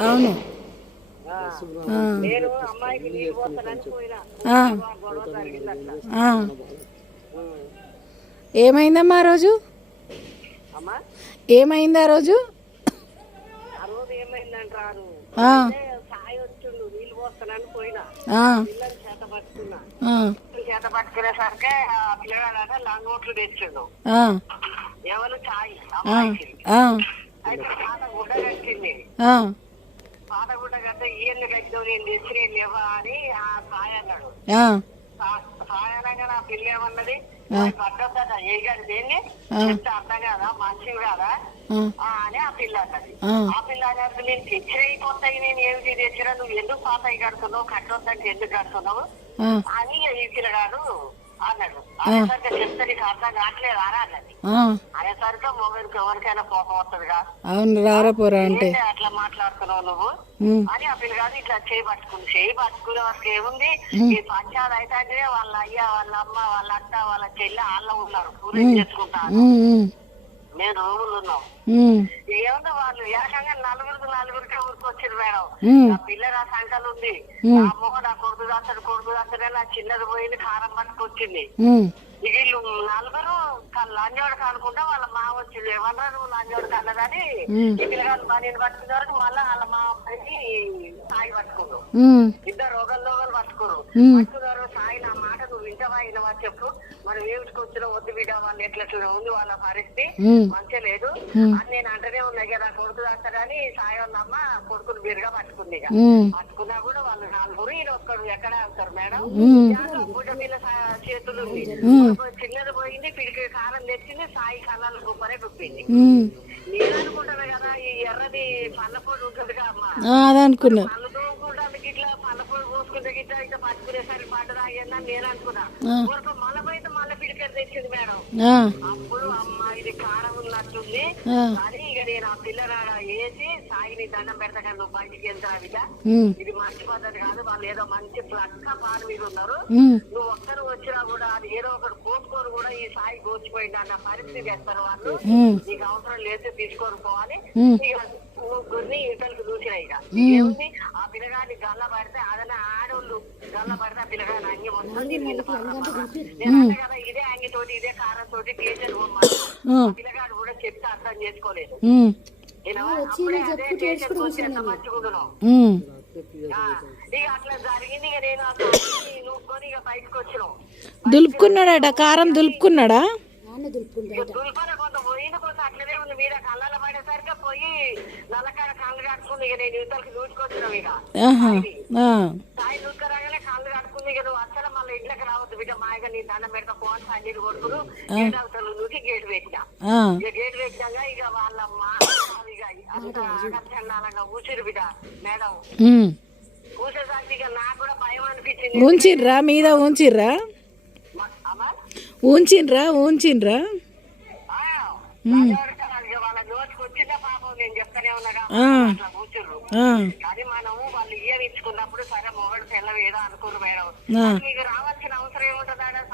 అవును. నేను అమ్మాయికి నీళ్ళు పోతానని పోయినా. ఆ, గొడవ జరిగింది అట్లా. ఆ. ఉమ్. ఏమైందమ్మా ఆ రోజు? అమ్మా? ఏమైంది ఆ రోజు? ఆ రోజు ఏమైందంటారు? ఆ, సాయి వచ్చిండు నీళ్ళు పోస్తానని పోయినా. ఆ, పిల్లలు చేత పట్టుకున్నా. ఆ, చేత పట్టుకునేసరికి ఆ లంగోట్లు తెచ్చిండు. ఆ, ఎవరు చాయ్ ఆ, అమ్మాయికి. ఆ, అయితే పాత గుడ్డ కట్టింది ఆ, పాత గుడ్డ కట్టే ఈయన్ని కట్టిన నేను తెచ్చి లేవా అని ఆ సాయి అన్నాడు. నా పిల్ల ఏమన్నది? పడ్డదట ఏ గారి చెప్తే అర్థం కాదా? మంచివి కాదా? అని ఆ పిల్ల అన్నది. ఆ. పిల్ల అన్నది నేను తెచ్చినవి కొత్తవి నేను ఏమి తెచ్చినా నువ్వు ఎందుకు పాతవి కడుతున్నావు? కట్టొద్దంటే ఎందుకు కడుతున్నావు? అని ఈ పిల్లగాడు అన్నాడు. అనేసరికి చెప్తే నీకు అర్థం కావట్లేదు అన్నది. అనేసరికి ఎవరికైనా కోపం వస్తుందిగా? అవును రారా పోరా అంటే. ఏంటి అట్లా మాట్లాడుతున్నావు నువ్వు? ఉమ్, అని ఆ పిల్లగాడు ఇట్లా చేయి పట్టుకుంది. చేయి పట్టుకునే వరకు ఏముంది? ఈ పంచాయతీ అయితే వాళ్ళ అయ్య వాళ్ళ అమ్మ వాళ్ళ అత్త వాళ్ళ చెల్లి వాళ్ళ ఉన్నారు. చేసుకుంటారు. ఉమ్, ఉమ్, మేము రూములు ఉన్నాం ఏముందో వాళ్ళు? ఏకంగా నలుగురికి నలుగురికి ఊరుకొచ్చారు మేడం. నా పిల్ల నా సంకలు ఉంది. నా మొగ నా కొడుకు దాస్తాడు కొడుకు దాస్తాడే నా చిన్నది పోయింది కారం పట్టుకొచ్చింది. వీళ్ళు నలుగురు లంజోడు కానుకుంటా వాళ్ళ మా వచ్చింది. ఏమన్నా నువ్వు లంజోడు కన్నదని పిల్లగాళ్ళు మా నేను పట్టుకునే వరకు మళ్ళీ వాళ్ళ మా అబ్బాయిని సాయి పట్టుకున్నారు ఉమ్, ఇద్దరు రోగలు రోగలు పట్టుకోరు ఎట్లా ఉంది వాళ్ళ పరిస్థితి? మంచిగా లేదు. అని నేను అంటనే ఉన్నాయి కదా కొడుకు దాస్తాడని సాయి అమ్మ కొడుకుని బిరుగా పట్టుకుంది ఇక. పట్టుకున్నా కూడా వాళ్ళు నలుగురు ఈయన ఒక్కడు ఎక్కడ వెళ్తారు మేడం? గుడ్డ మీద చేతులు చిన్నది పోయింది పిడికి కారం తెచ్చింది సాయి కళ్ళకు గుబ్బరే గుప్పింది. ఉమ్. నేను అనుకుంటాను కదా ఈ ఎర్రది పల్లపొడి ఉంటుందిగా అమ్మ. ఆ, అదే అనుకున్నా. పళ్ళు ఇట్లా పల్లపొడి పోసుకుంటే ఇట్లా ఇట్లా పట్టుకునేసరికి పడ్డదా అయ్యన్నా నేను అనుకున్నా ఆ. ఊరికి మళ్ళీ పోయితే మళ్ళీ పిడికలు తెచ్చింది మేడం. అప్పుడు అమ్మ ఇది కారం ఉన్నట్టుంది. అని ఇక నేను ఆ పిల్లరాడ వేసి సాయిని దండం పెడతా నువ్వు బయటికి వెళ్తావు ఇక ఉమ్, ఇది మంచి పద్ధతి కాదు వాళ్ళు ఏదో మంచి ప్లక్క పాలు మీద ఉన్నారు. నువ్వు ఒక్కరు వచ్చినా కూడా అది ఏదో ఒకటి కోసుకొని కూడా ఈ సాయి కోసిపోయింది అన్న పరిస్థితి చేస్తారు వాళ్ళు. నీకు అవసరం లేదు తీసుకొని పోవాలి. ఇక ముగ్గురిని ఇతరులకు చూసినాయి ఇక. ఏముంది? ఆ పిల్లగాని గల్ల పడితే అదన ఇదే అంగి తోటి ఇదే కేజీలు పిల్లగాడు కూడా చెప్తే అర్థం చేసుకోలేదు. దులుపుకున్నాడట? కారం దులుపుకున్నాడా? పోయి నల్లకాడ కళ్ళు నేను ఇక ఆహా, ఆ, సాయి నూకరాగానే కళ్ళు కట్టుకుంది ఇక నువ్వు అసలు మళ్ళీ ఇంట్లోకి రావద్దు బిడ్డ మాయగా నీ దండం పెడతా ఫోన్ పన్నీరు కొడుకుడు గేట్ అవతల నూకి గేట్ పెట్టినా. ఆ, ఇక గేట్ పెట్టాక ఇక ఇక అంత బిడ్డ మేడం. ఇక నాకు కూడా భయం అనిపించింది. ఉంచిర్రా మీద ఉంచిర్రా రాజవర్గాలు ఇక వాళ్ళ పాపం నేను చెప్తానే ఉన్నాగా కూర్చుర్రు కానీ మనము వాళ్ళు ఇయ్యం ఇచ్చుకున్నప్పుడు సరే మొగడు పిల్లలు ఏదో అనుకున్నారు మేడం. మీకు అవసరం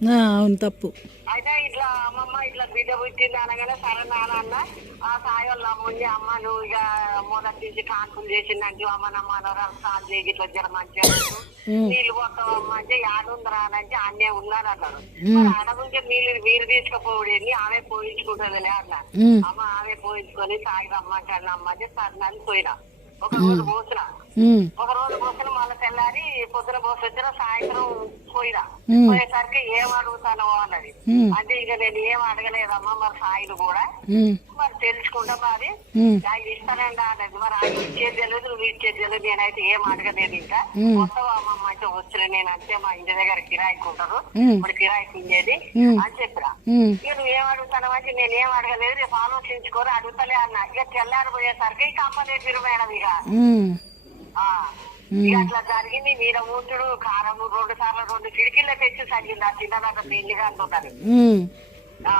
అవును తప్పు. అయితే ఇట్లా అమ్మమ్మ ఇట్లా బిడ్డ పుట్టింది అనగానే సరే నాన్న అన్న ఆ సాయి వాళ్ళ అమ్ముంది అమ్మ నువ్వు ఇక మొదటి నుంచి కాన్పులు చేసిందంటే అమ్మ నమ్మ సాల్ చేయి ఇట్లా జర మంచిగా. నీళ్ళు పోతాం అమ్మ అంటే ఆడుందిరా అని అంటే అన్నే ఉన్నారు అన్నారు. మరి ఆడముంటే మీరు మీరు తీసుకుపోవడేంది ఆమె పోయించుకుంటుందిలే అన్న. అమ్మ ఆమె పోయించుకొని సాయి రమ్మంటాను అమ్మ అంటే సరే పోయినా. ఒక రోజు పోసిన ఒక రోజు పోసిన మళ్ళీ తెల్లారి పొద్దున పోసొచ్చిన సాయంత్రం పోయినా. పోయేసరికి ఏం అడుగుతానో అన్నది. అంటే ఇక నేను ఏం అడగలేదమ్మా మరి సాయిలు కూడా. మరి తెలుసుకుంటా మరి. ఆయన ఇస్తానండి అన్నది. మరి ఆయన ఇచ్చేది తెలియదు నువ్వు ఇచ్చేది తెలియదు. నేనైతే ఏం అడగలేదు ఇంకా. అమ్మమ్మ అంటే వచ్చిన నేను అంతే మా ఇంటి దగ్గర కిరాయికి ఉంటారు. ఇప్పుడు కిరాయికి ఉండేది. అని చెప్పిన. ఉమ్, ఇక నువ్వు ఏం అడుగుతాను అంటే నేను ఏం అడగలేదు. రేపు ఆలోచించుకొని అడుగుతలే అన్న. ఇక తెల్లారిపోయేసరికి ఇక అమ్మ నేర్పిరు మేడం. ఇక. అట్లా జరిగింది. మీద ఊతుడు కారము రెండు సార్లు రెండు కిటికీలో తెచ్చి తగ్గింది ఆ చిన్నదాకా ఉమ్. ఆ.